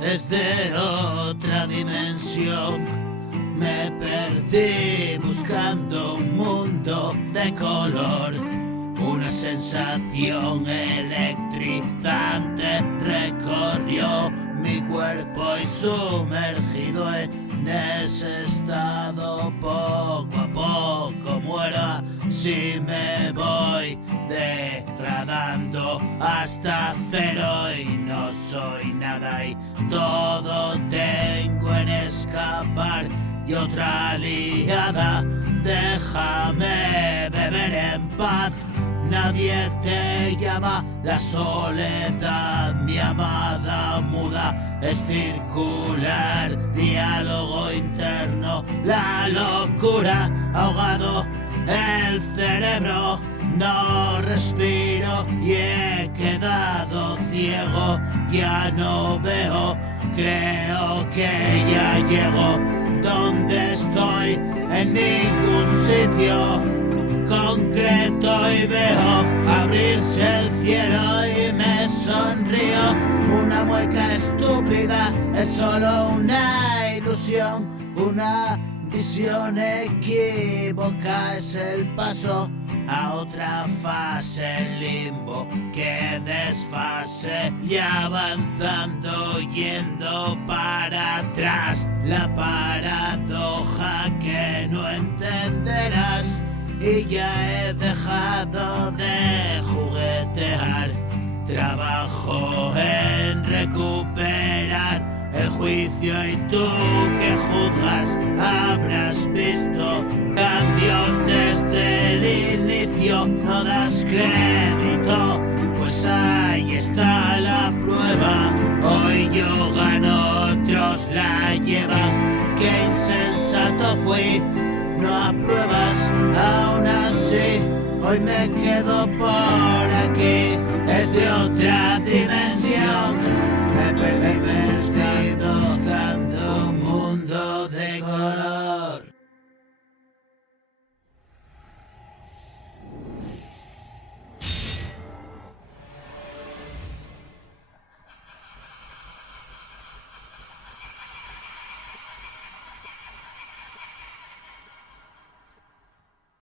desde otra dimensión. Me perdí buscando un mundo de color, una sensación electrizante recorrió mi cuerpo y sumergido en ese estado poco a poco muero si me voy degradando hasta cero y no soy nada y todo tengo en escapar y otra liada. Déjame beber en paz, nadie te llama, la soledad, mi amada muda, es circular, diálogo interno, la locura, ahogado el cerebro, no respiro y he quedado ciego, ya no veo, creo que ya llego donde estoy, en ningún sitio concreto y veo abrirse el cielo y me sonrío. Una mueca estúpida es solo una ilusión, una visión equívoca es el paso a otra fase, el limbo que desfase y avanzando yendo para atrás, la paradoja que no entenderás. Y ya he dejado de juguetear, trabajo en recuperar el juicio y tú que juzgas habrás visto cambios desde el inicio, no das crédito, pues ahí está la prueba, hoy yo gano, otros la llevan, qué insensato fui. No apruebas, aún así, hoy me quedo por aquí, es de otra